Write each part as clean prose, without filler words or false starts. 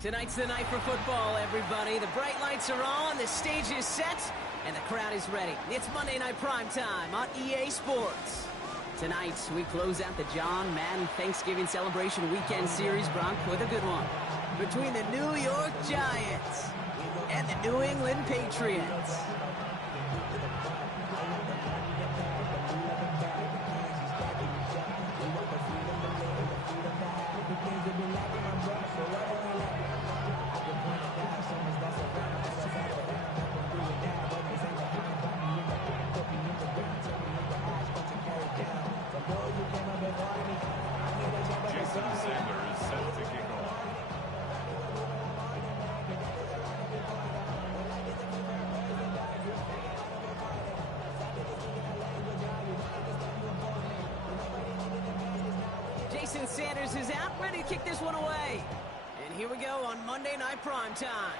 Tonight's the night for football, everybody. The bright lights are on, the stage is set, and the crowd is ready. It's Monday Night Prime Time on EA Sports. Tonight, we close out the John Madden Thanksgiving Celebration Weekend Series, Brock, with a good one. Between the New York Giants and the New England Patriots. Sanders is out, ready to kick this one away. And here we go on Monday Night Prime Time.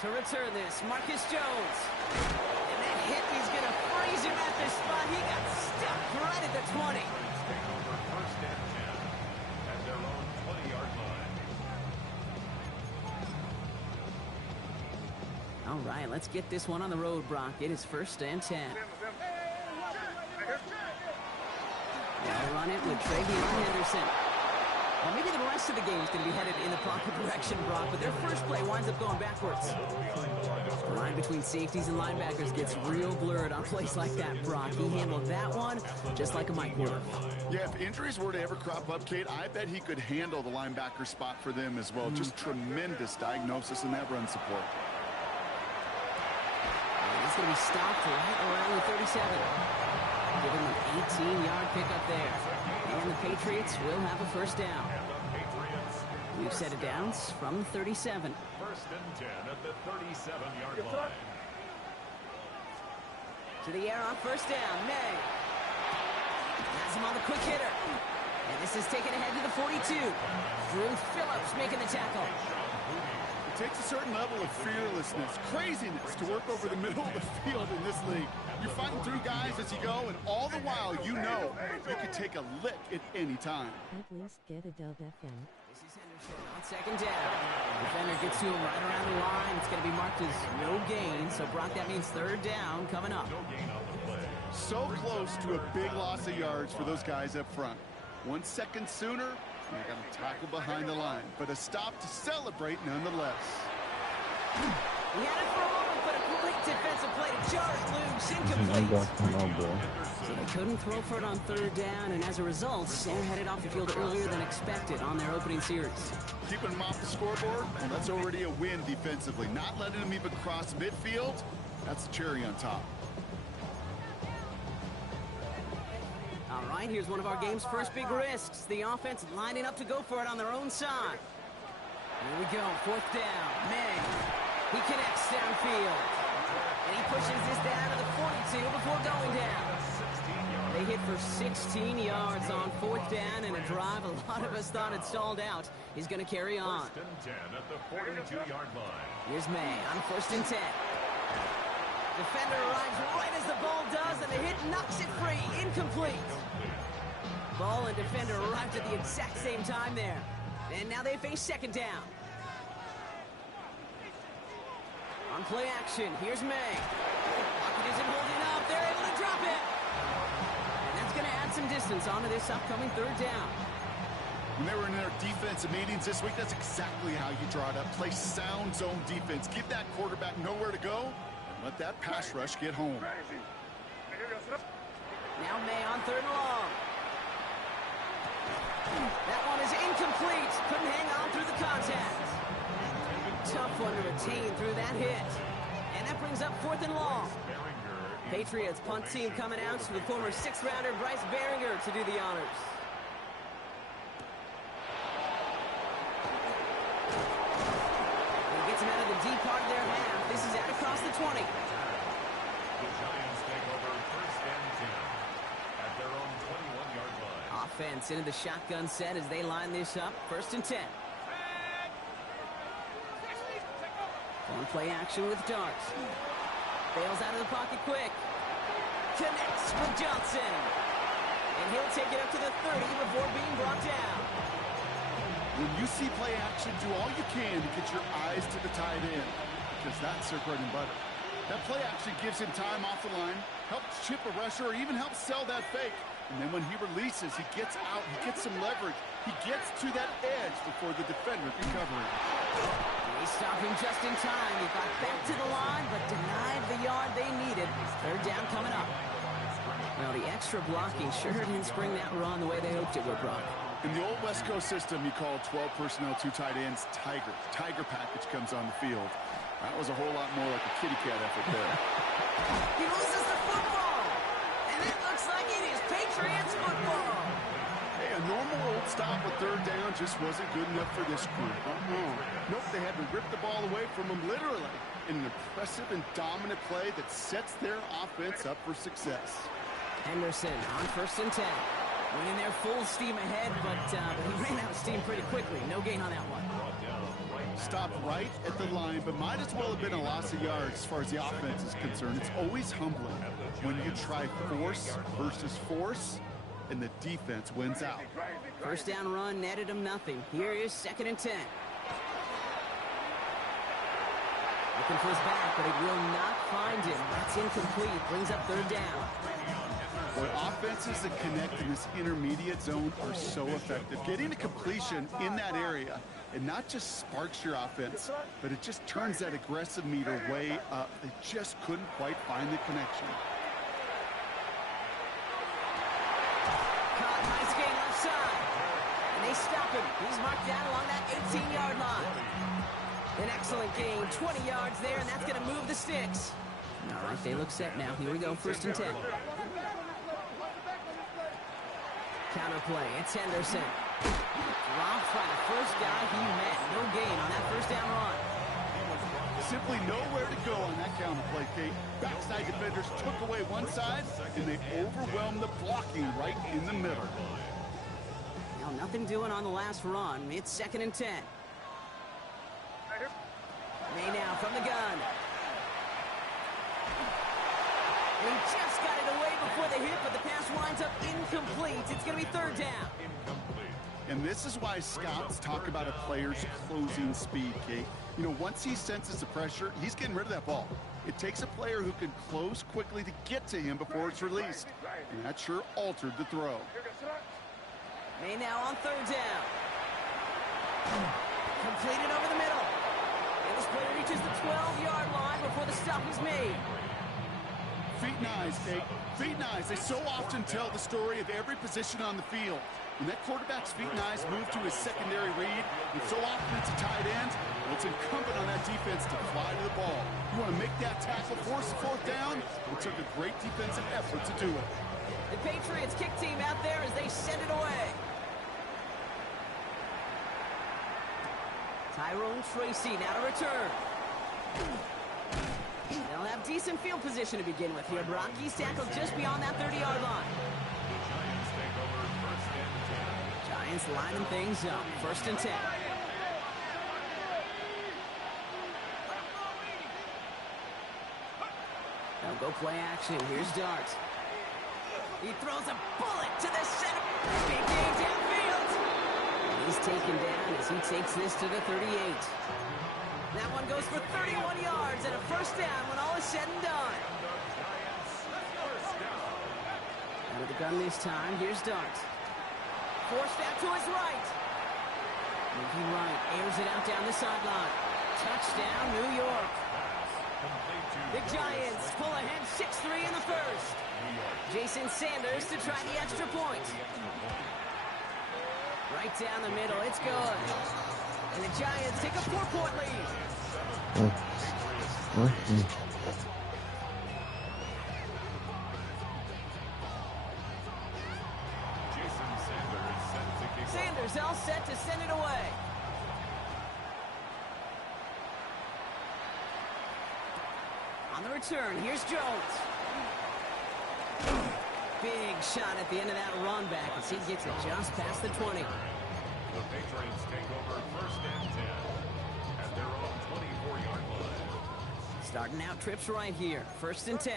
To return this, Marcus Jones. And that hit is going to freeze him at this spot. He got stuck right at the 20. First and 10 at their own 20-yard line. All right, let's get this one on the road, Brock. It is first and 10. They'll run it with Travion Henderson. Well, maybe the rest of the game is going to be headed in the proper direction, Brock, but their first play winds up going backwards. The line between safeties and linebackers gets real blurred on plays like that, Brock. He handled that one just like a Mike Wood. Yeah, if injuries were to ever crop up, Kate, I bet he could handle the linebacker spot for them as well. Just tremendous diagnosis in that run support. He's going to be stopped right around the 37. Give him an 18-yard pickup there. And the Patriots will have a first down. We've set it down from the 37. First and 10 at the 37-yard line. To the air on first down. May has him on the quick hitter. And this is taken ahead to the 42. Drew Phillips making the tackle. It takes a certain level of fearlessness, craziness to work over the middle of the field in this league. You're fighting through guys as you go, and all the while you know you can take a lick at any time. At least get a dub FM. This is Henderson on second down. Defender gets to him right around the line. It's going to be marked as no gain. So, Brock, that means third down coming up. No gain on the play. So close to a big loss of yards for those guys up front. 1 second sooner, and they got to tackle behind the line. But a stop to celebrate nonetheless. He had it for a moment, but a great defensive play to jar it loose, incomplete. So they couldn't throw for it on third down, and as a result, they're headed off the field earlier than expected on their opening series. Keeping them off the scoreboard, well, that's already a win defensively. Not letting them even cross midfield, that's the cherry on top. All right, here's one of our game's first big risks. The offense lining up to go for it on their own side. Here we go, fourth down. May. He connects downfield. And he pushes this down to the 42 before going down. They hit for 16 yards on fourth down, and a drive a lot of us thought had stalled out is going to carry on. First and 10 at the 42-yard line. Here's May on first and 10. Defender arrives right as the ball does, and the hit knocks it free. Incomplete. Ball and defender arrived at the exact same time there. And now they face second down. On play action, here's May. Pocket isn't holding up. They're able to drop it. And that's going to add some distance onto this upcoming third down. When they were in their defensive meetings this week, that's exactly how you draw it up. Play sound zone defense. Give that quarterback nowhere to go, and let that pass rush get home. Now May on third and long. That one is incomplete. Couldn't hang on through the contact. Tough one to retain through that hit. And that brings up fourth and long. Patriots punt team coming out with former sixth-rounder Bryce Behringer to do the honors. He gets him out of the deep part of their half. This is out across the 20. The Giants take over first and 10 at their own 21-yard line. Offense into the shotgun set as they line this up. First and 10. On play action with Darts. Bails out of the pocket quick. Connects with Johnson. And he'll take it up to the 30 before being brought down. When you see play action, do all you can to get your eyes to the tight end, because that's their bread and butter. That play action gives him time off the line, helps chip a rusher, or even helps sell that fake. And then when he releases, he gets out, he gets some leverage. He gets to that edge before the defender can cover him. They stop him just in time. He got back to the line, but denied the yard they needed. Third down coming up. Well, the extra blocking sure didn't spring that run the way they hoped it would, Brock. In the old West Coast system, you call 12 personnel, 2 tight ends, Tiger. Tiger package comes on the field. That was a whole lot more like a kitty cat effort there. He loses the football, and it looks like it is Patriots football. Hey, a normal old stop with third down just wasn't good enough for this crew. Nope, they had to rip the ball away from them literally in an impressive and dominant play that sets their offense up for success. Henderson on 1st and 10. Went in there full steam ahead, but he ran out of steam pretty quickly. No gain on that one. Stopped right at the line, but might as well have been a loss of yards as far as the offense is concerned. It's always humbling when you try force versus force, and the defense wins out. First down run netted him nothing. Here is 2nd and 10. Looking for his back, but it will not find him. That's incomplete. Brings up 3rd down. Boy, offenses that connect in this intermediate zone are so effective. Getting a completion in that area, it not just sparks your offense, but it just turns that aggressive meter way up. They just couldn't quite find the connection. Caught, nice gain left side. And they stop him. He's marked down along that 18-yard line. An excellent gain, 20 yards there, and that's going to move the sticks. All right, they look set now. Here we go, 1st and 10. Counterplay, it's Henderson. Dropped by the first guy he met. No gain on that 1st down run. Simply nowhere to go on that counterplay, Kate. Backside defenders took away one side, and they overwhelmed the blocking right in the middle. Now, nothing doing on the last run. It's 2nd and 10. May now from the gun. He just got it away before the hit, but the pass winds up incomplete. It's going to be 3rd down. And this is why scouts talk about a player's closing speed, Kate. You know, once he senses the pressure, he's getting rid of that ball. It takes a player who can close quickly to get to him before it's released. And that sure altered the throw. May now on 3rd down. Completed over the middle. And this player reaches the 12-yard line before the stop is made. Feet and eyes, Kate. Feet and eyes. They so often tell the story of every position on the field. When that quarterback's feet and eyes move to his secondary read, and so often it's a tight end, well, it's incumbent on that defense to fly to the ball. You want to make that tackle, force the 4th down? It took a great defensive effort to do it. The Patriots kick team out there as they send it away. Tyrone Tracy now to return. They'll have decent field position to begin with here. Brock, he's tackled just beyond that 30-yard line. Giants lining things up. 1st and 10. They'll go play action. Here's Dart. He throws a bullet to the center. Big game downfield. He's taken down as he takes this to the 38. That one goes for 31 yards and a 1st down when all is said and done. Out of the gun this time, here's Dart. Forced out to his right. Moving right, airs it out down the sideline. Touchdown, New York. The Giants pull ahead 6-3 in the 1st. Jason Sanders to try the extra point. Right down the middle, it's good. And the Giants take a 4-point lead. Sanders all set to send it away. On the return, here's Jones. Big shot at the end of that run back as he gets it just past the 20. The Patriots take over 1st and 10 at their own 24-yard line. Starting out trips right here. 1st and 10.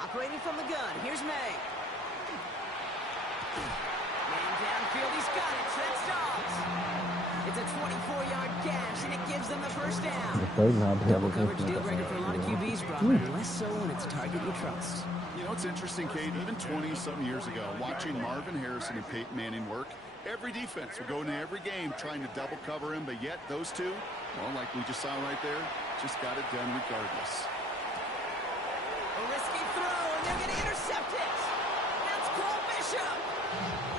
Operating from the gun. Here's May. backfield. He's got it. That's Dobbs. It's a 24-yard gash, and it gives them the first down. Double coverage deal breaker for a lot of QBs, Brock, but less so when it's a target you trust. You know, it's interesting, Kate, even 20-something years ago, watching Marvin Harrison and Peyton Manning work, every defense would go into every game trying to double cover him, but yet those two, well, like we just saw right there, just got it done regardless. A risky throw, and they're going to intercept it. That's Cole Bishop.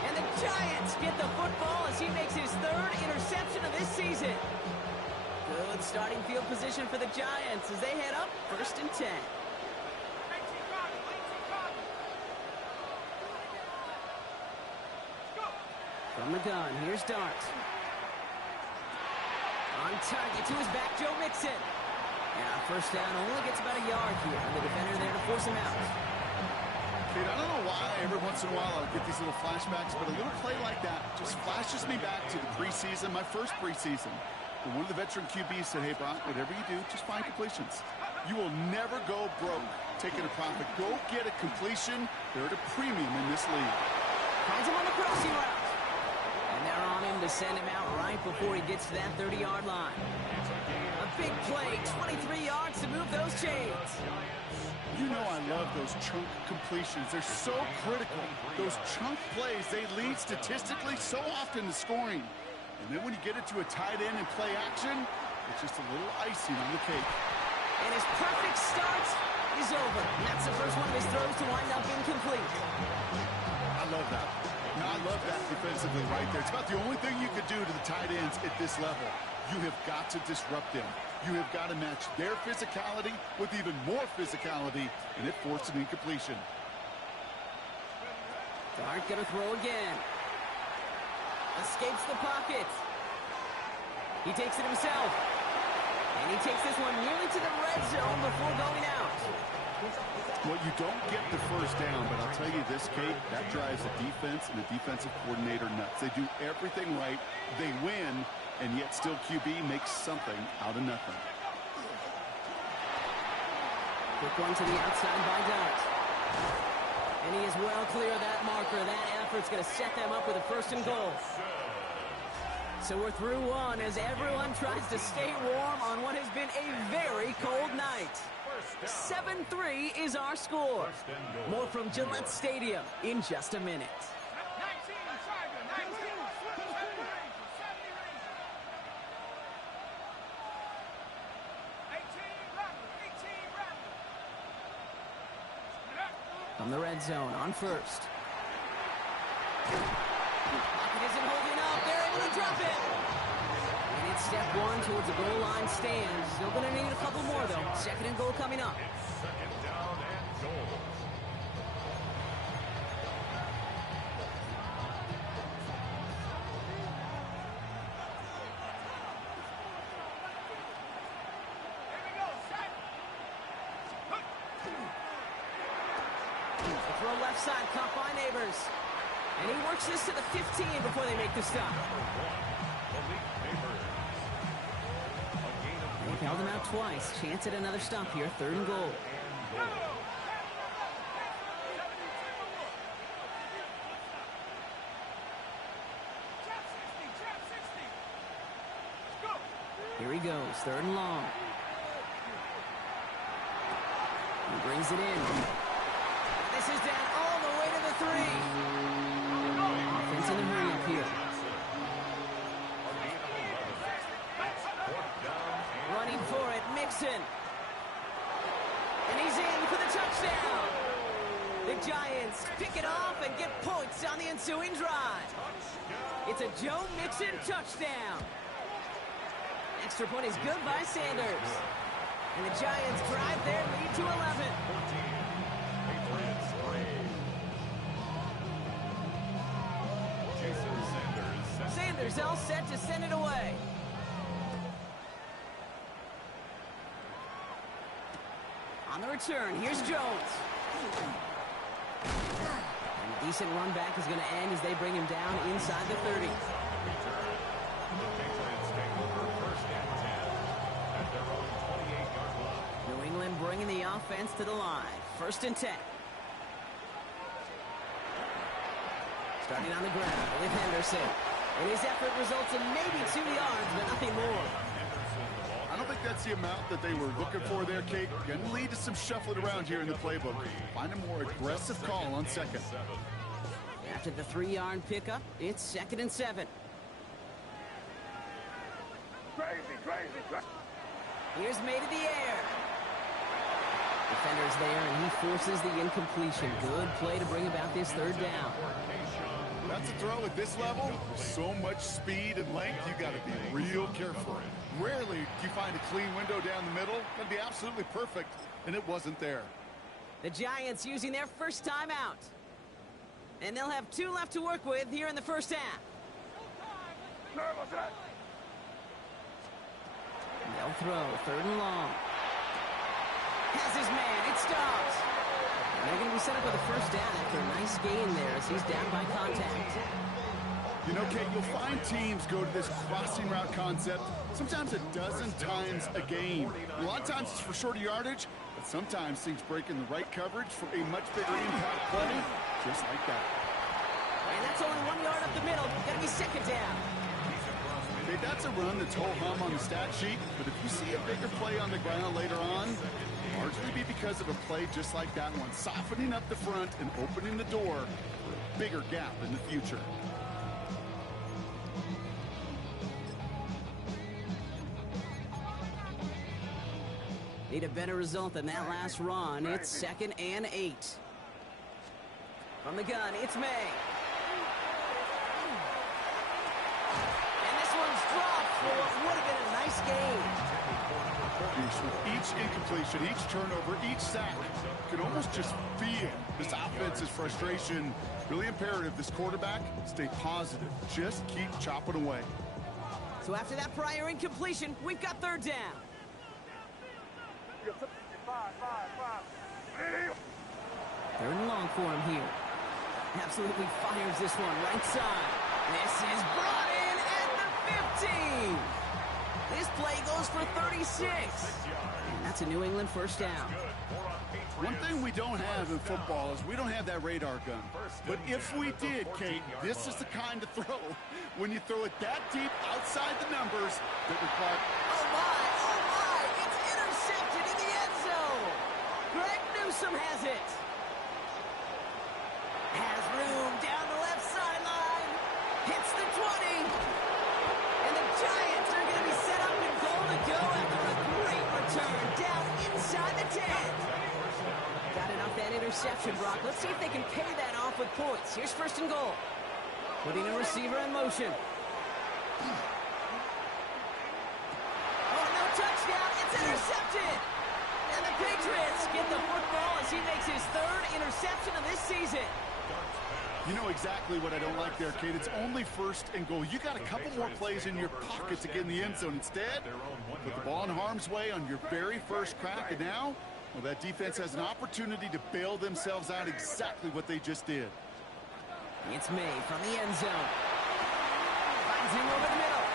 And the Giants get the football as he makes his third interception of this season. Good starting field position for the Giants as they head up 1st and 10. From the gun, here's Dart. On target to his back, Joe Mixon. And our first down only gets about a yard here. And the defender there to force him out. Kate, I don't know why every once in a while I'll get these little flashbacks, but a little play like that just flashes me back to the preseason, my first preseason. And one of the veteran QBs said, hey, Brock, whatever you do, just find completions. You will never go broke taking a profit. Go get a completion. They're at a premium in this league. Finds him on the crossing route. And they're on him to send him out right before he gets to that 30-yard line. A big play, 23 yards to move those chains. You know I love those chunk completions. They're so critical. Those chunk plays, they lead statistically so often to scoring. And then when you get it to a tight end and play action, it's just a little icing on the cake. And his perfect start is over. And that's the first one of his throws to wind up incomplete. I love that. Now, I love that defensively right there. It's about the only thing you could do to the tight ends at this level. You have got to disrupt them. You have got to match their physicality with even more physicality, and it forced an incompletion. Dart gonna throw again. Escapes the pocket. He takes it himself. And he takes this one nearly to the red zone before going out. Well, you don't get the first down, but I'll tell you this, Kate, that drives the defense and the defensive coordinator nuts. They do everything right. They win, and yet still QB makes something out of nothing. Quick one to the outside by Dart. And he is well clear of that marker. That effort's going to set them up with a 1st and goal. So we're through one as everyone tries to stay warm on what has been a very cold night. 7-3 is our score. More from Gillette Stadium in just a minute. From the red zone on 1st. Pocket isn't holding up. They're able to drop it. And it's step one towards the goal line stand. Still going to need a couple more, though. 2nd and goal coming up. 2nd down and goal. The throw left side, caught by Neighbors. And he works this to the 15 before they make the stop. They held him out twice. Chance at another stop here. 3rd and goal. Here he goes. 3rd and long. He brings it in. This is down all the way to the 3. Offense in the hurry up here. Running for it, Mixon. And he's in for the touchdown. The Giants pick it off and get points on the ensuing drive. It's a Joe Mixon touchdown. Extra point is good by Sanders. And the Giants drive their lead to 11. Sanders all set to send it away. On the return, here's Jones. And a decent run back is going to end as they bring him down inside the 30. New England bringing the offense to the line. 1st and 10. Starting on the ground with Henderson. And his effort results in maybe 2 yards, but nothing more. I don't think that's the amount that they were looking for there, Kate. Going to lead to some shuffling around here in the playbook. Find a more aggressive call on second. After the 3-yard pickup, it's 2nd and 7. Here's made in the air. Defender's there, and he forces the incompletion. Good play to bring about this 3rd down. That's a throw at this level. So much speed and length, you got to be real careful. Rarely do you find a clean window down the middle. That'd be absolutely perfect, and it wasn't there. The Giants using their first timeout. And they'll have 2 left to work with here in the first half. They'll throw 3rd and long. Has his man. It stops. And they're going to be set up with a first down after a nice gain there as he's down by contact. You know, Kate, you'll find teams go to this crossing route concept sometimes a dozen times a game. A lot of times it's for shorter yardage, but sometimes things break in the right coverage for a much bigger impact play, just like that. And that's only 1 yard up the middle. Got to be 2nd down. Okay, that's a run that's ho-hum on the stat sheet, but if you see a bigger play on the ground later on, largely be because of a play just like that one, softening up the front and opening the door for a bigger gap in the future. Need a better result than that last run. It's 2nd and 8. From the gun, it's May. And this one's dropped for what would have been a nice gain. With each incompletion, each turnover, each sack, you can almost just feel this offense's frustration. Really imperative this quarterback stay positive. Just keep chopping away. So after that prior incompletion, we've got 3rd down. 3rd and long for him here. Absolutely fires this one right side. This is brought in at the 15. This play goes for 36. And that's a New England first down. One thing we don't have in football is we don't have that radar gun. But if we did, Kate, this is the kind of throw when you throw it that deep outside the numbers that require... Oh my, it's intercepted in the end zone. Greg Newsome has it. Has room down the left sideline. Hits the 20. And the Giants are going to be set up and goal to go after a great return down inside the 10. Got it off that interception, Brock. Let's see if they can pay that off with points. Here's 1st and goal. Putting a receiver in motion. Oh, no touchdown. It's intercepted. And the Patriots get the football as he makes his 3rd interception of this season. You know exactly what I don't like there, Kate. It's only 1st and goal. You got a couple more plays in your pocket to get in the end zone. Instead, put the ball in harm's way on your very first crack. And now, well, that defense has an opportunity to bail themselves out exactly what they just did. It's May from the end zone. Finds him over the middle.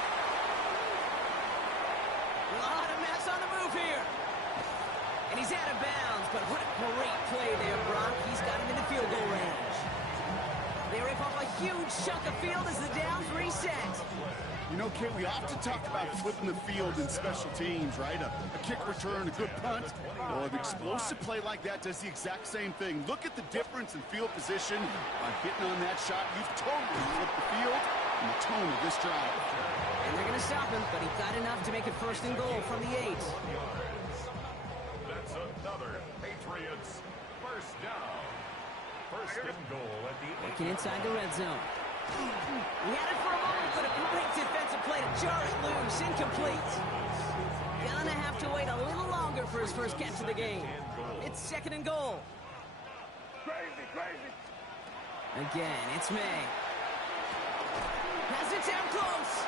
A lot of mess on the move here. And he's out of bounds, but what a great play there, Brock. He's got him in the field goal range. They rip off a huge chunk of field as the downs reset. You know, Kate, we often talk about flipping the field in special teams, right? A kick return, a good punt. Well, an explosive play like that does the exact same thing. Look at the difference in field position by hitting on that shot. You've totally flipped the field and the tone of this drive. And they're going to stop him, but he got enough to make it 1st and goal from the 8. That's another Patriots first down. 1st and goal at the 8. Working inside the red zone. He had it for a moment, but a great defensive play to jar it loose. Incomplete. Gonna have to wait a little longer for his first catch of the game. It's 2nd and goal. Again, it's May. Has it down close.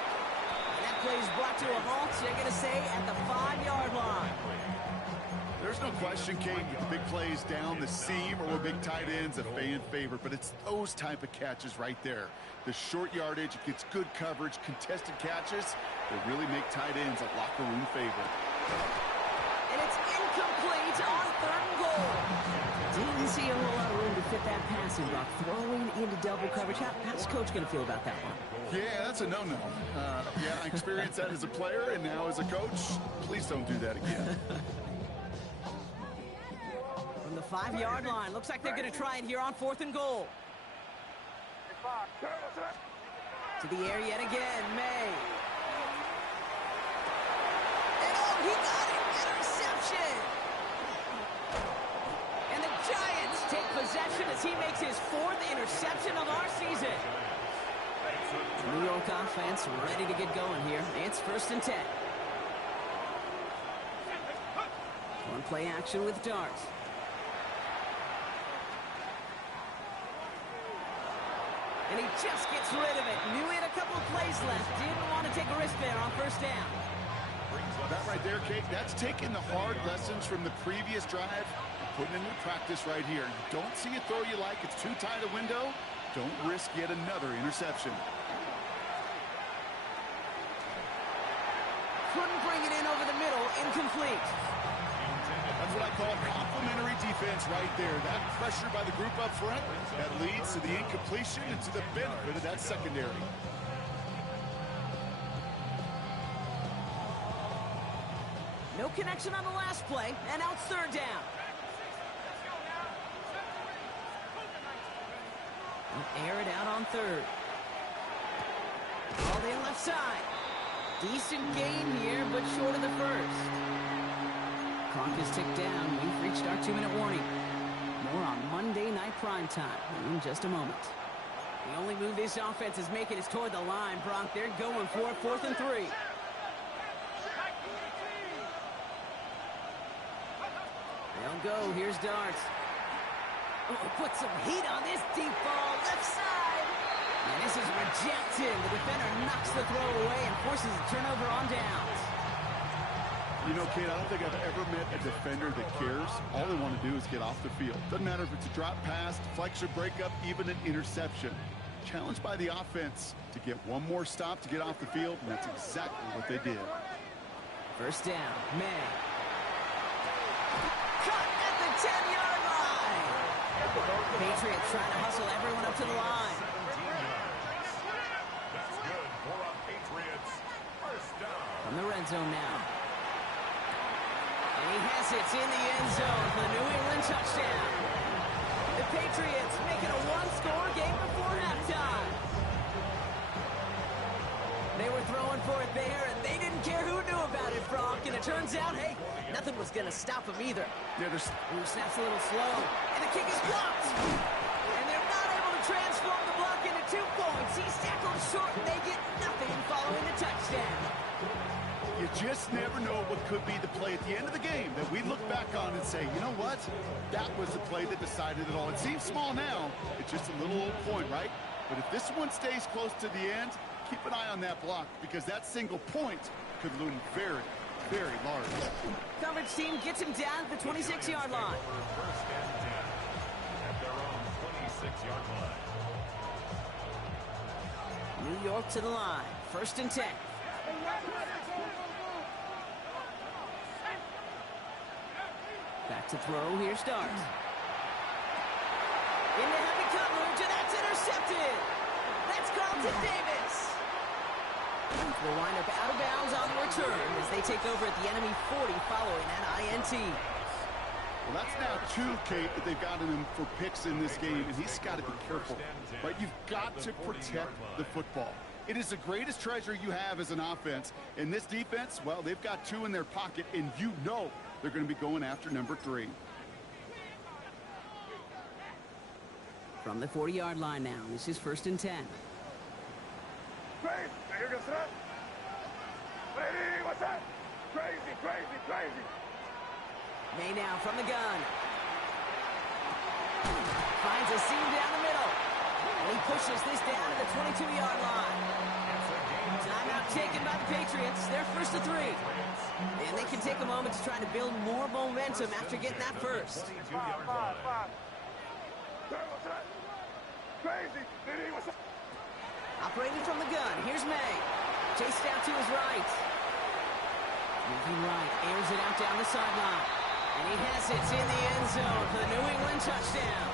And that play is brought to a halt, they're going to say, at the 5-yard line. There's no question, Kate, the big plays down the seam or with big tight ends, a fan favorite, but it's those type of catches right there. The short yardage, it gets good coverage, contested catches that really make tight ends a locker room favorite. And it's incomplete on 3rd and goal. Didn't see a whole lot of room to fit that passing block, throwing into double coverage. How's Coach going to feel about that one? Yeah, that's a no-no. Yeah, I experienced that as a player and now as a coach. Please don't do that again. From the 5-yard line, looks like they're going to try it here on 4th and goal. To the air yet again, May. And oh, he got it! Interception! And the Giants take possession as he makes his 4th interception of our season. New York offense ready to get going here. It's 1st and 10. One play action with Darts. And he just gets rid of it. Knew he had a couple of plays left. Didn't want to take a risk there on 1st down. That right there, Kate, that's taking the hard lessons from the previous drive and putting it into practice right here. You don't see a throw you like. It's too tight a window. Don't risk yet another interception. Couldn't bring it in over the middle. Incomplete. That's what I call complimentary defense right there. That pressure by the group up front, that leads to the incompletion and to the benefit of that secondary. No connection on the last play, and now it's 3rd down. Air it out on 3rd. All in left side. Decent gain here, but short of the 1st. Clock is ticked down. We've reached our 2-minute warning. More on Monday Night Primetime in just a moment. The only move this offense is making is toward the line, Bronk. They're going for it, 4th and 3. They'll go. Here's Darts. Oh, put some heat on this deep ball. Left side. And this is rejected. The defender knocks the throw away and forces a turnover on downs. You know, Kate, I don't think I've ever met a defender that cares. All they want to do is get off the field. Doesn't matter if it's a drop pass, flex or breakup, even an interception. Challenged by the offense to get one more stop to get off the field, and that's exactly what they did. 1st down, May. Cut at the 10-yard line. Patriots trying to hustle everyone up to the line. 17 yards. That's good for a Patriots 1st down. From the red zone now. And he has it in the end zone for the New England touchdown. The Patriots make it a 1-score game before halftime. They were throwing for it there, and they didn't care who knew about it, Frank. And it turns out, hey, nothing was going to stop them either. Yeah, there's... Ooh, snaps a little slow, and the kick is blocked. And they're not able to transform the block into 2 points. He's tackled short, and they get nothing following the touchdown. You just never know what could be the play at the end of the game that we look back on and say, you know what? That was the play that decided it all. It seems small now. It's just a little old point, right? But if this one stays close to the end, keep an eye on that block because that single point could loom very, very large. Coverage team gets him down at the 26-yard line. 1st and 10 at their own 26-yard line. New York to the line. 1st and 10. Back to throw. Here starts. In the heavy coverage, and that's intercepted. That's Carlton Davis. Will wind up out of bounds on the return as they take over at the enemy 40 following that INT. Well, that's now 2, Kate, that they've gotten him for picks in this game, and he's got to be careful, right? You've got to protect the football. It is the greatest treasure you have as an offense. And this defense, well, they've got 2 in their pocket, and you know they're going to be going after number 3. From the 40-yard line now, this is 1st and 10. May now from the gun. Finds a seam down the middle. And he pushes this down to the 22-yard line. Timeout taken by the Patriots. They're 1st to 3. And they can take a moment to try to build more momentum after getting that first. Operating from the gun. Here's May. Chased out to his right. Moving right. Airs it out down the sideline. And he has it in the end zone for the New England touchdown.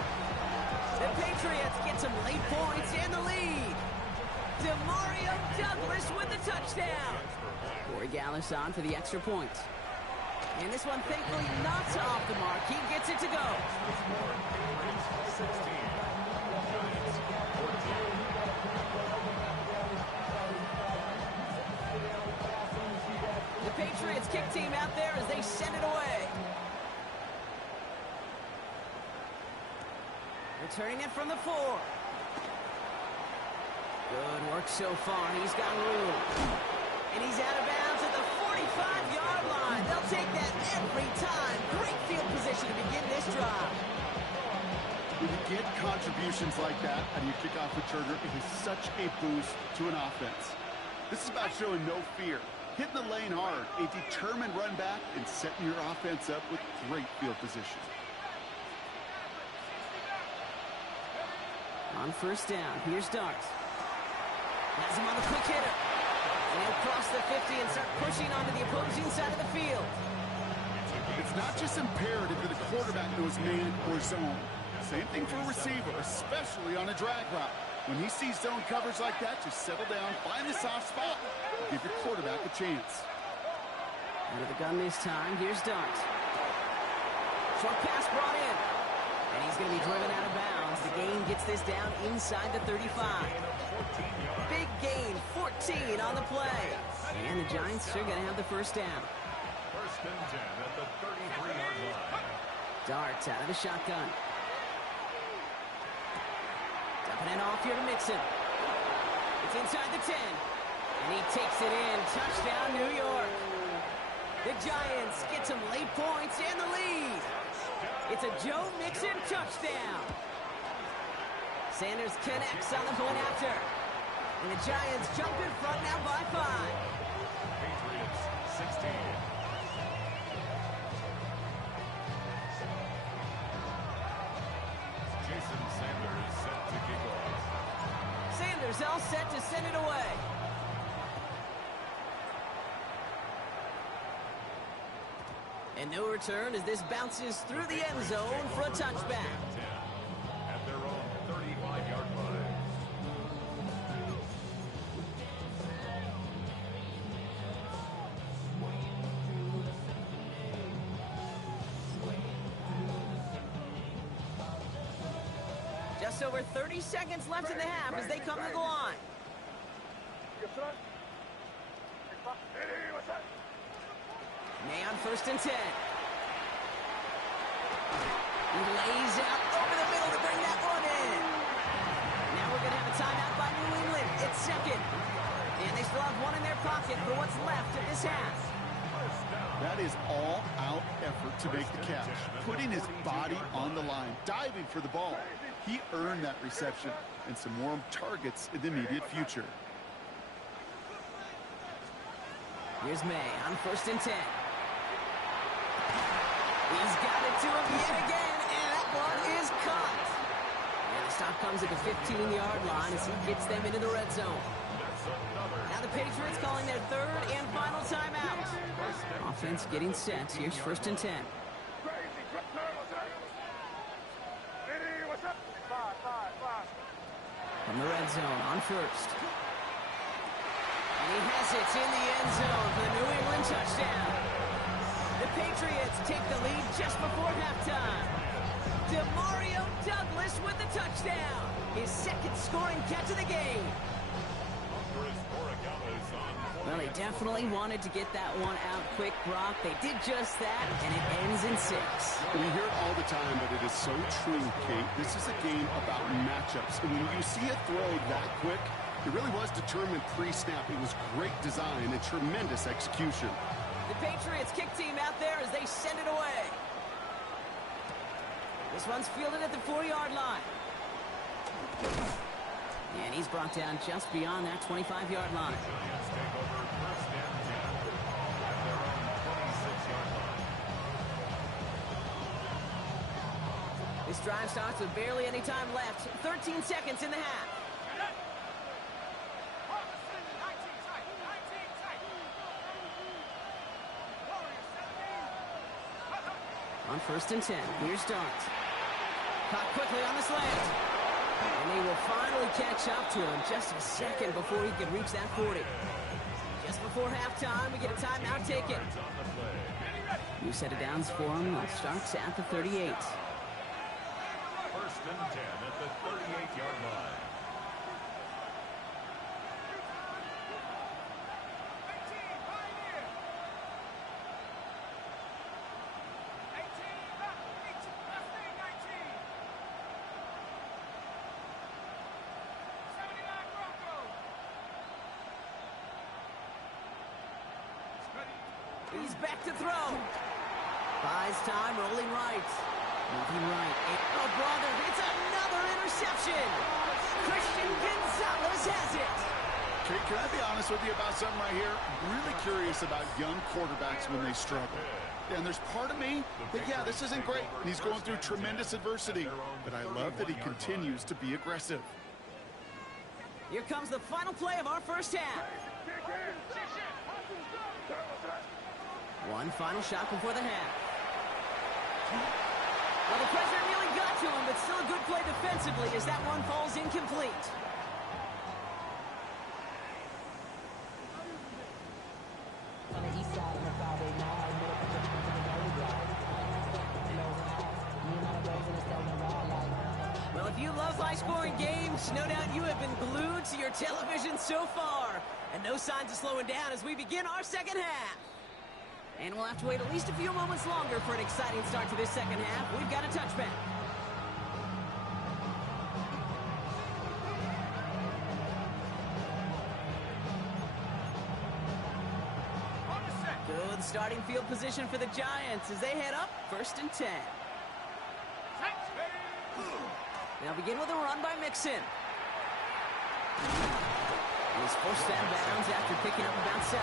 Patriots get some late points and the lead. Demario Douglas with the touchdown. Corey Gallis on for the extra point. And this one thankfully not off the mark. He gets it to go. The Patriots kick team out there as they send it away. Returning it from the 4. Good work so far. He's got room. And he's out of bounds at the 45-yard line. They'll take that every time. Great field position to begin this drive. When you get contributions like that out of your kickoff returner, it is such a boost to an offense. This is about showing no fear, hitting the lane hard, a determined run back, and setting your offense up with great field position. On first down, here's Darts. Has him on the quick hitter. And he'll cross the 50 and start pushing onto the opposing side of the field. It's not just imperative that the quarterback knows man or zone. Same thing for a receiver, especially on a drag route. When he sees zone coverage like that, just settle down, find the soft spot, and give your quarterback a chance. Under the gun this time, here's Darts. Short pass brought in. And he's going to be driven out of bounds. The gain gets this down inside the 35. Big gain, 14 on the play. And the Giants are going to have the first down. First and 10 at the 33-yard line. Darts out of the shotgun. Dumping it off here to Mixon. It's inside the 10. And he takes it in. Touchdown, New York. The Giants get some late points and the lead. It's a Joe Mixon touchdown. Sanders connects on the point after. And the Giants jump in front now by 5. Patriots 16. Jason Sanders set to kick off. Sanders all set to send it away. And no return as this bounces through the end zone for a touchback. At their own 35-yard line. Just over 30 seconds left in the half as they come to the line. May on first and 10. He lays out over the middle to bring that one in. Now we're going to have a timeout by New England. It's second. And they still have one in their pocket for what's left of this half. That is all-out effort to make the catch, putting his body on the line, diving for the ball. He earned that reception and some more targets in the immediate future. Here's May on first and 10. He's got it to him yet again, and that one is caught. And the stop comes at the 15-yard line as he gets them into the red zone. Now the Patriots calling their third and final timeout. Offense getting set. Here's first and 10. From the red zone on first. And he has it in the end zone for the New England touchdown. The Patriots take the lead just before halftime. Demario Douglas with the touchdown. His second scoring catch of the game. Well, they definitely wanted to get that one out quick, Brock. They did just that, and it ends in 6. We hear it all the time, but it is so true, Kate. This is a game about matchups. And when you see a throw that quick, it really was determined pre-snap. It was great design and tremendous execution. The Patriots kick team out there as they send it away. This one's fielded at the 4-yard line. And he's brought down just beyond that 25-yard line. This drive starts with barely any time left. 13 seconds in the half. On first and 10, here's Darts. Caught quickly on the slant. And they will finally catch up to him just a second before he can reach that 40. Just before halftime, we get a timeout taken. New set of downs for him. It starts at the 38. First and 10 at the 38-yard line. He's back to throw. Buys time, rolling right. Moving right. Oh, brother, it's another interception. Christian Gonzalez has it. Can I be honest with you about something right here? I'm really curious about young quarterbacks when they struggle. And there's part of me that, yeah, this isn't great. And he's going through tremendous adversity. But I love that he continues to be aggressive. Here comes the final play of our first half. One final shot before the half. Well, the pressure nearly got to him, but still a good play defensively as that one falls incomplete. Well, if you love high-scoring games, no doubt you have been glued to your television so far. And no signs of slowing down as we begin our second half. And we'll have to wait at least a few moments longer for an exciting start to this second half. We've got a touchback. Good starting field position for the Giants as they head up first and 10. They'll begin with a run by Mixon. He's forced out of bounds after picking up about 7.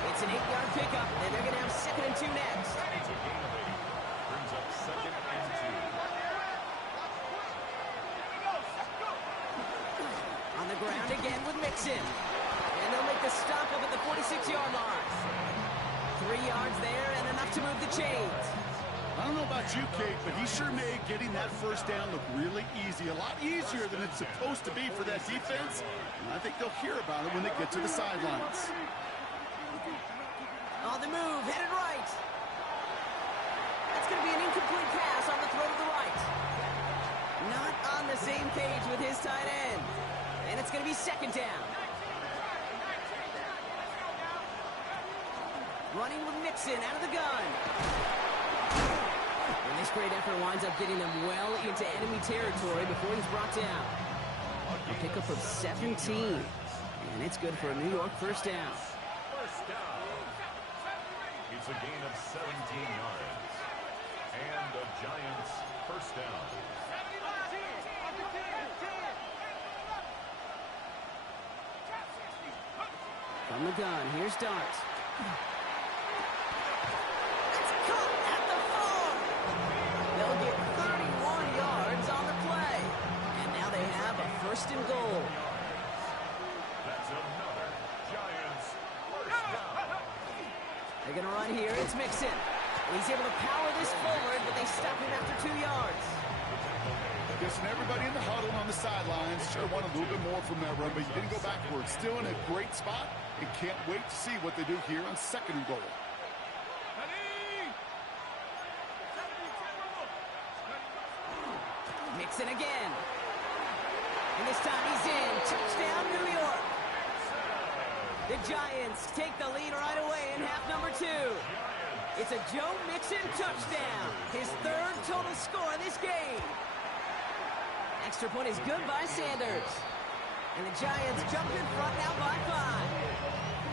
It's an 8-yard pickup, and they're going to have 2nd and 2 next. It's a gain of 8. Brings up 2nd and 2. On the ground again with Mixon. And they'll make the stop up at the 46-yard line. 3 yards there and enough to move the chains. I don't know about you, Kate, but he sure made getting that first down look really easy. A lot easier than it's supposed to be for that defense. And I think they'll hear about it when they get to the sidelines. On the move, headed right. That's going to be an incomplete pass on the throw to the right. Not on the same page with his tight end. And it's going to be 2nd down. Running with Mixon out of the gun. And this great effort winds up getting them well into enemy territory before he's brought down. A pickup of 17. And it's good for a New York first down. First down. It's a gain of 17 yards. And the Giants first down. From the gun, here's Dart. It's caught at the 4. They'll get 31 yards on the play. And now they have a 1st and goal. That's another Giants first down. They're going to run here. It's Mixon. He's able to power this forward, but they stop him after 2 yards. Guessing everybody in the huddle on the sidelines sure want a little bit more from that run, but you didn't go backwards. Still in a great spot, and can't wait to see what they do here on 2nd and goal. Mixon again. And this time he's in. Touchdown, New York. The Giants take the lead right away in half number 2. It's a Joe Mixon touchdown. His 3rd total score in this game. Extra point is good by Sanders. And the Giants jump in front now by 5.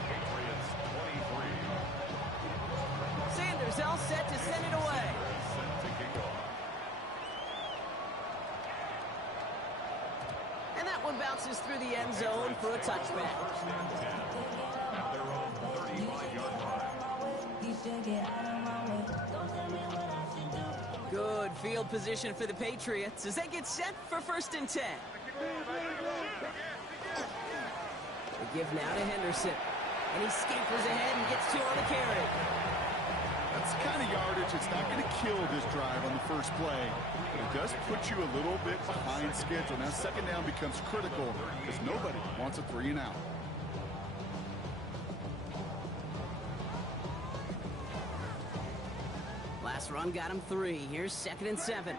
Patriots 23. Sanders all set to send it away. Set to kick off. And that one bounces through the end zone for a touchback. First and 10 at their own 35-yard line. Good field position for the Patriots as they get set for 1st and 10. They give now to Henderson. And he scampers ahead and gets 2 on the carry. That's the kind of yardage that's not going to kill this drive on the first play. But it does put you a little bit behind schedule. Now second down becomes critical because nobody wants a 3-and-out. Last run got him 3. Here's 2nd and 7.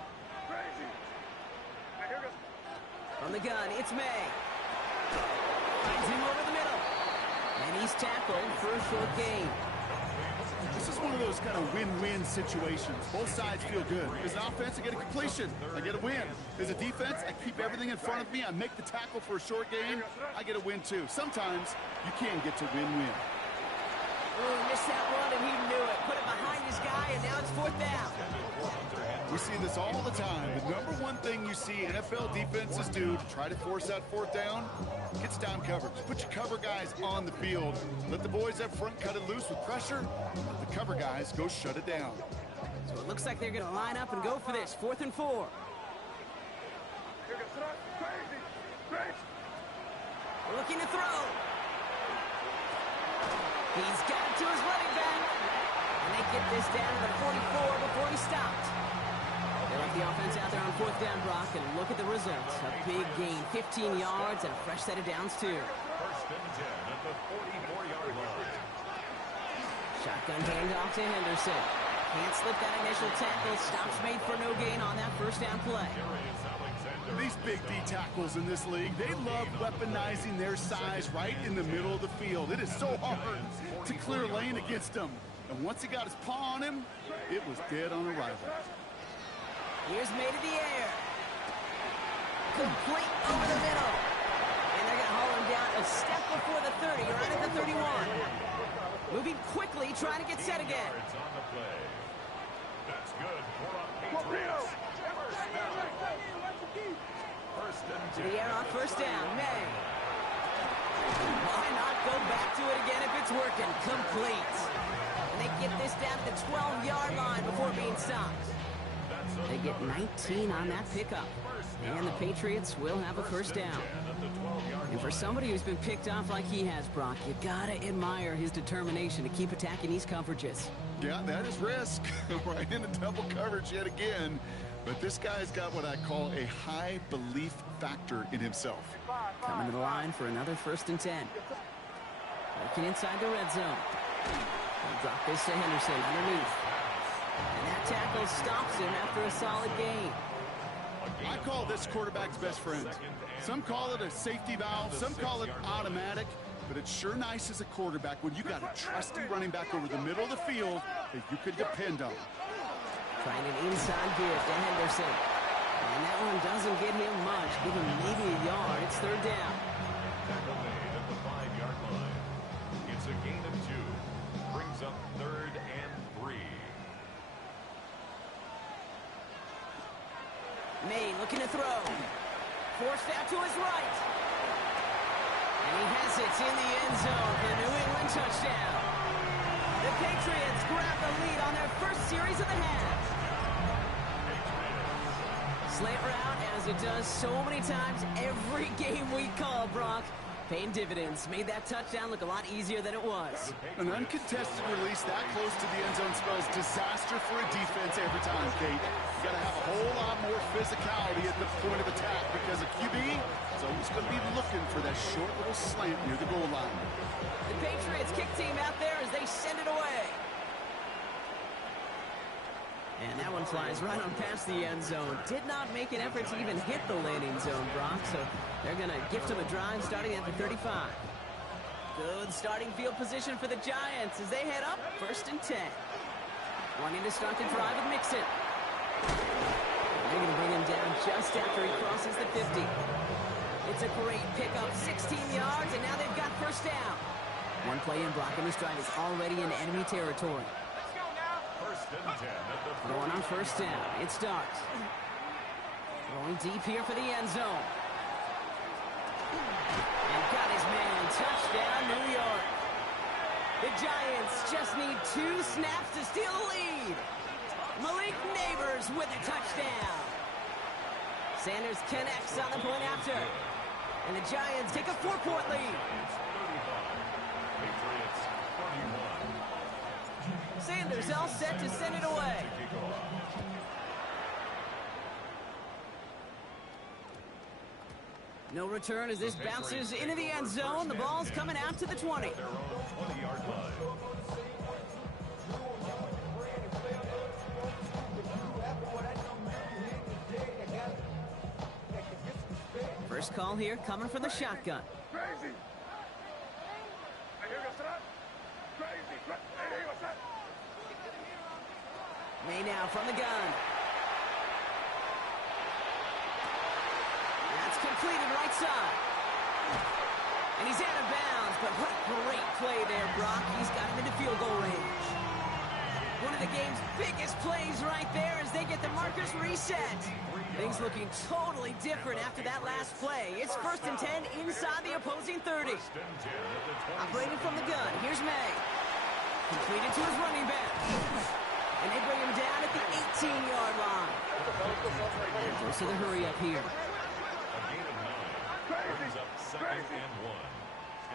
From the gun, it's May. Finds him over the middle. And he's tackled for a short gain. This is one of those kind of win-win situations. Both sides feel good. As an offense, I get a completion. I get a win. As a defense, I keep everything in front of me. I make the tackle for a short gain. I get a win, too. Sometimes you can get to win-win. Oh, missed that one, and he knew it. Put it behind his guy, and now it's 4th down. We see this all the time. The number one thing you see NFL defenses do to try to force that 4th down, gets down coverage. Put your cover guys on the field. Let the boys up front cut it loose with pressure. Let the cover guys go shut it down. So it looks like they're going to line up and go for this. 4th and 4. Looking to throw. He's got it to his running back. And they get this down to the 44 before he stopped. They left the offense out there on 4th down, Brock, and look at the results. A big gain, 15 yards, and a fresh set of downs, too. 1st and 10 at the 44-yard line. Shotgun handoff to Henderson. Can't slip that initial tackle. Stops made for no gain on that 1st down play. These big D tackles in this league, they love weaponizing their size right in the middle of the field. It is so hard to clear lane against them. And once he got his paw on him, it was dead on arrival. Here's May to the air. Complete over the middle. And they're going to haul him down a step before the 30, right at the 31. Moving quickly, trying to get set again. It's on the play. That's good for a Patriots. First and To the air on 1st down, May. Why not go back to it again if it's working? Complete. And they get this down to the 12-yard line before being stopped. They get 19 on that pickup. And the Patriots will have a 1st down. And for somebody who's been picked off like he has, Brock, you gotta admire his determination to keep attacking these coverages. Yeah, that is risk. Right into double coverage yet again. But this guy's got what I call a high belief factor in himself. Coming to the line for another 1st and 10. Working inside the red zone. They'll drop this to Henderson underneath. And that tackle stops him after a solid gain. I call this quarterback's best friend. Some call it a safety valve, some call it automatic, but it's sure nice as a quarterback when you got a trusty running back over the middle of the field that you could depend on. Trying an inside give to Henderson. And that one doesn't get him much. Give him maybe a yard. It's 3rd down. Tackle made at the 5-yard line. It's a gain of 2. Brings up 3rd and 3. May looking to throw. Forced out to his right. And he has it in the end zone for the New England touchdown. The Patriots grab the lead on their first series of the half. Slant route, as it does so many times every game we call, Brock. Paying dividends. Made that touchdown look a lot easier than it was. An uncontested release that close to the end zone spells disaster for a defense every time, Kate. You got to have a whole lot more physicality at the point of attack because a QB is always going to be looking for that short little slant near the goal line. The Patriots kick team out there as they send it away. And that one flies right on past the end zone. Did not make an effort to even hit the landing zone, Brock. So they're going to gift him a drive starting at the 35. Good starting field position for the Giants as they head up 1st and 10. Wanting to start the drive with Mixon. They're going to bring him down just after he crosses the 50. It's a great pickup, 16 yards, and now they've got 1st down. One play in, Brock, and this drive is already in enemy territory. Going on 1st down. It starts. Going deep here for the end zone. And got his man. Touchdown, New York. The Giants just need 2 snaps to steal the lead. Malik Neighbors with a touchdown. Sanders connects on the point after. And the Giants take a 4-point lead. Patriots 31. Saying defenders all set to send it away. No return as this bounces into the end zone. The ball's coming out to the 20. Their own 20-yard line. First call here coming from the shotgun. May now from the gun. That's completed right side. And he's out of bounds, but what a great play there, Brock. He's got him into field goal range. One of the game's biggest plays right there as they get the markers reset. Things looking totally different after that last play. It's 1st and 10 inside the opposing 30. Operating from the gun, here's May. Completed to his running back. And they bring him down at the 18-yard line. Close to the hurry up here. A gain of 9. Brings up 2nd and 1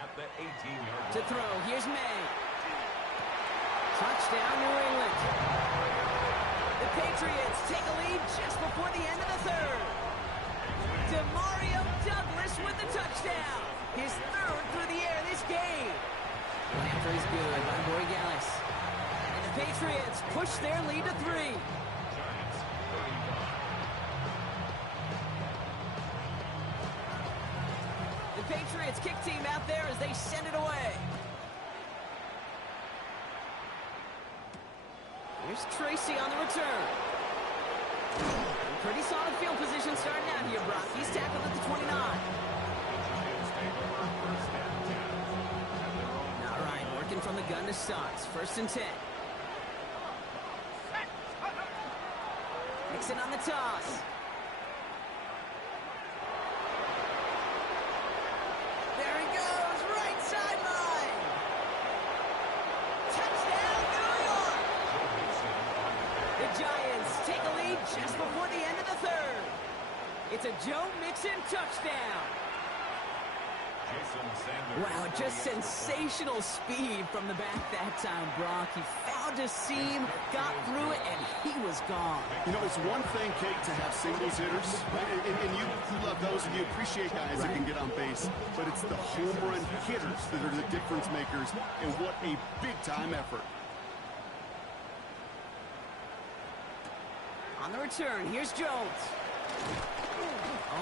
at the 18-yard line. To throw, here's May. Touchdown, New England. The Patriots take a lead just before the end of the 3rd. Demario Douglas with the touchdown. His 3rd through the air this game. After is good by Borregales. And the Patriots push their lead to 3. Giants 35. The Patriots kick team out there as they send it away. Here's Tracy on the return. Pretty solid field position starting out here, Brock. He's tackled at the 29. Giants take over 1st and 10. All right, working from the gun to starts. 1st and 10. Mixon on the toss. There he goes, right sideline. Touchdown, New York. The Giants take a lead just before the end of the 3rd. It's a Joe Mixon touchdown. Jason Sanders. Wow, just sensational speed from the back that time, Brock. He found a seam, got through it, and he was gone. You know, it's one thing, Kate, to have singles hitters, right? And you love those, and you appreciate guys that can get on base. But it's the home run hitters that are the difference makers, and what a big-time effort. On the return, here's Jones.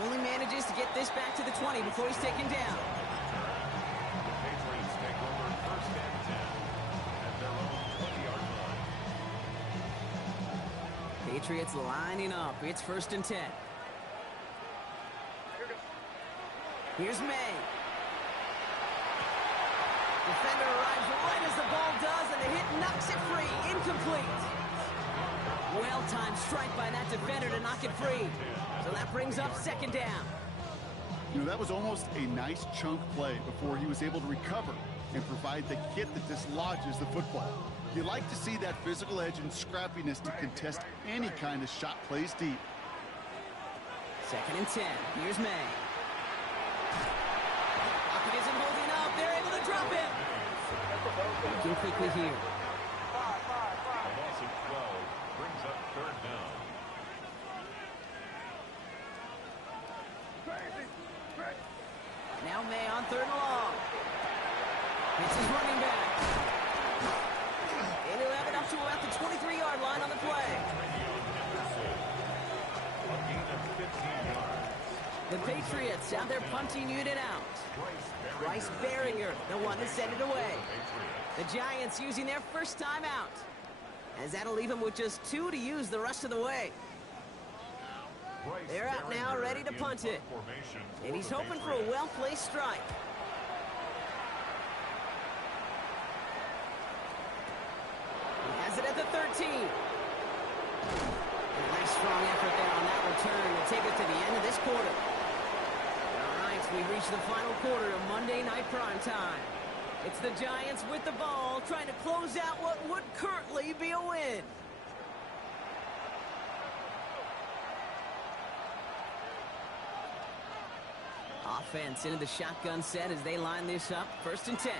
Only manages to get this back to the 20 before he's taken down. The Patriots take over 1st and 10 at their own 20-yard line. Patriots lining up. It's 1st and 10. Here's May. Defender arrives right as the ball does, and the hit knocks it free. Incomplete. Well-timed strike by that defender to knock it free. So that brings up 2nd down. You know, that was almost a nice chunk play before he was able to recover and provide the hit that dislodges the football. You like to see that physical edge and scrappiness to contest any kind of shot plays deep. 2nd and 10. Here's May. Pocket isn't holding up. They're able to drop him. Working quickly here. A loss of 12 brings up 3rd down. Now May on 3rd and long. It's his running back. And he'll have it up to about the 23-yard line on the play. A gain of 15 yards. The Patriots have their punting unit out. Bryce Berringer, the one to send it away. The Giants using their first time out, as that'll leave them with just 2 to use the rest of the way. They're out now, ready to punt it. And he's hoping for a well-placed strike. He has it at the 13. And a nice strong effort there on that return to take it to the end of this quarter. All right, we've reached the final quarter of Monday Night Primetime. It's the Giants with the ball, trying to close out what would currently be a win. Offense into the shotgun set as they line this up. 1st and 10.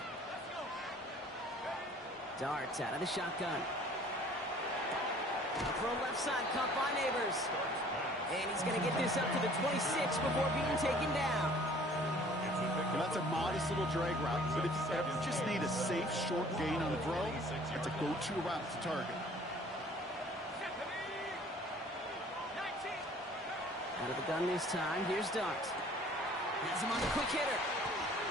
Darts out of the shotgun. A throw left side, caught by Neighbors. And he's going to get this up to the 26 before being taken down. Well, that's a modest little drag route, but if you ever just need a safe, short gain on the throw, that's a go-to route to target. Out of the gun this time, here's Dart. Has him on the quick hitter.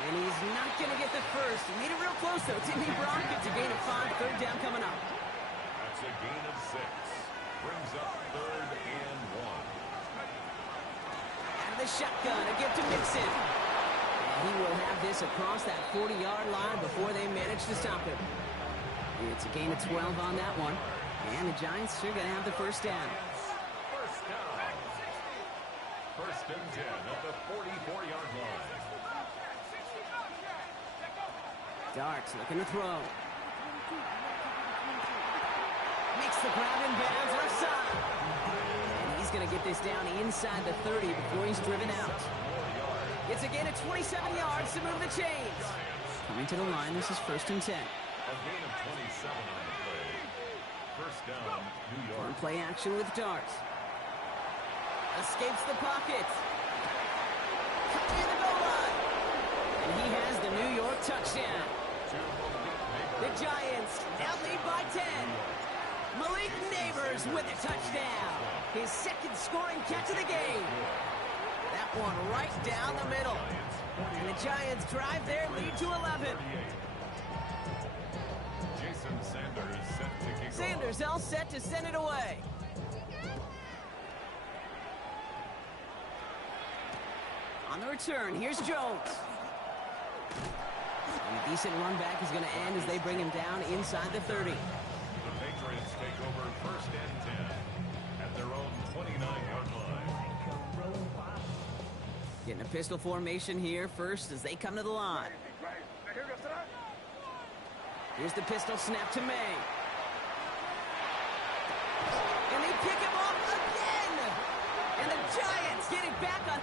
And he's not going to get the first. He made it real close, though. Timmy Brock gets a gain of 5, third down coming up. That's a gain of 6. Brings up 3rd and 1. Out of the shotgun, a gift to Mixon. And he will have this across that 40-yard line before they manage to stop him. It's a gain of 12 on that one. And the Giants are going to have the first down. First down. 1st and 10 at the 44-yard line. Dart looking to throw. Makes the grab in bounds left side. And he's going to get this down inside the 30 before he's driven out. It's a gain of 27 yards to move the chains. Coming to the line, this is 1st and 10. A gain of 27 on the play. First down, New York. On play action with Dart. Escapes the pocket. Near the goal line. And he has the New York touchdown. The Giants now lead by 10. Malik Neighbors with a touchdown. His 2nd scoring catch of the game. That one right down the middle. And the Giants drive their lead to 11. Jason Sanders set to kick off. Sanders all set to send it away. On the return, here's Jones. And a decent run back is going to end as they bring him down inside the 30. The Patriots take over 1st and 10 at their own 29-yard line. Getting a pistol formation here first as they come to the line. Here's the pistol snap to May. And they pick him off again! And the Giants get it back on